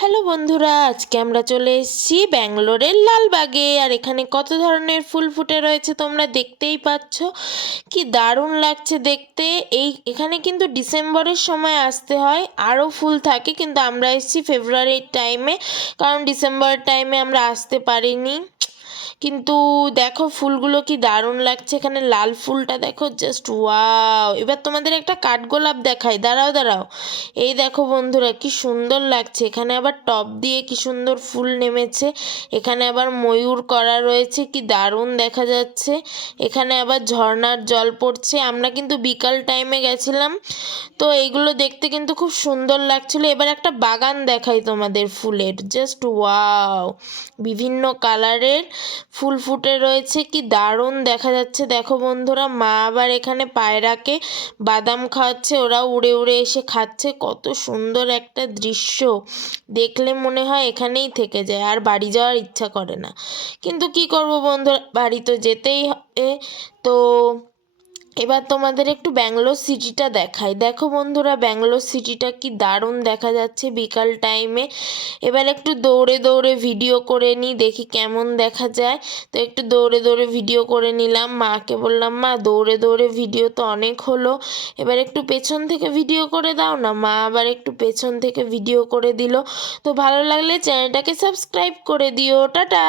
Hello বন্ধুরা, আজকে আমরা চলে এসেছি ব্যাঙ্গালোরের লালবাগে। আর এখানে কত ধরনের ফুল ফুটে রয়েছে তোমরা দেখতেই পাচ্ছ। কি দারুণ লাগছে দেখতে। এখানে কিন্তু ডিসেম্বরের সময় আসতে হয়, আরও ফুল থাকে, কিন্তু আমরা এসেছি ফেব্রুয়ারির টাইমে, কারণ ডিসেম্বর টাইমে আমরা আসতে পারিনি। কিন্তু দেখো ফুলগুলো কি দারুণ লাগছে। এখানে লাল ফুলটা দেখো, জাস্ট ওয়াও। এবার তোমাদের একটা কাঠগোলাপ দেখাই, দাঁড়াও দাঁড়াও। এই দেখো বন্ধুরা, কি সুন্দর লাগছে। এখানে আবার টব দিয়ে কি সুন্দর ফুল নেমেছে। এখানে আবার ময়ূর করা রয়েছে, কি দারুণ দেখা যাচ্ছে। এখানে আবার ঝর্ণার জল পড়ছে। আমরা কিন্তু বিকাল টাইমে গেছিলাম, তো এইগুলো দেখতে কিন্তু খুব সুন্দর লাগছিল। এবার একটা বাগান দেখাই তোমাদের ফুলের, জাস্ট ওয়াও। বিভিন্ন কালারের ফুল ফুটে রয়েছে, কি দারুণ দেখা যাচ্ছে। দেখো বন্ধুরা, মা আবার এখানে পায়রাকে বাদাম খাওয়াচ্ছে, ওরা উড়ে উড়ে এসে খাচ্ছে। কত সুন্দর একটা দৃশ্য, দেখলে মনে হয় এখানেই থেকে যায়, আর বাড়ি যাওয়ার ইচ্ছা করে না। কিন্তু কি করব বন্ধুরা, বাড়ি তো যেতেই হবে। তো এবার তোমাদের একটু ব্যাঙ্গালোর সিটিটা দেখাই। দেখো বন্ধুরা, ব্যাঙ্গালোর সিটিটা কি দারুণ দেখা যাচ্ছে বিকাল টাইমে। এবার একটু দৌড়ে দৌড়ে ভিডিও করে নিই, দেখি কেমন দেখা যায়। তো একটু দৌড়ে দৌড়ে ভিডিও করে নিলাম। মাকে বললাম, মা দৌড়ে দৌড়ে ভিডিও তো অনেক হলো, এবার একটু পেছন থেকে ভিডিও করে দাও না। মা আবার একটু পেছন থেকে ভিডিও করে দিল। তো ভালো লাগলে চ্যানেলটাকে সাবস্ক্রাইব করে দিও। টাটা।